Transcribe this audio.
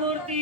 ಮೂರ್ತಿ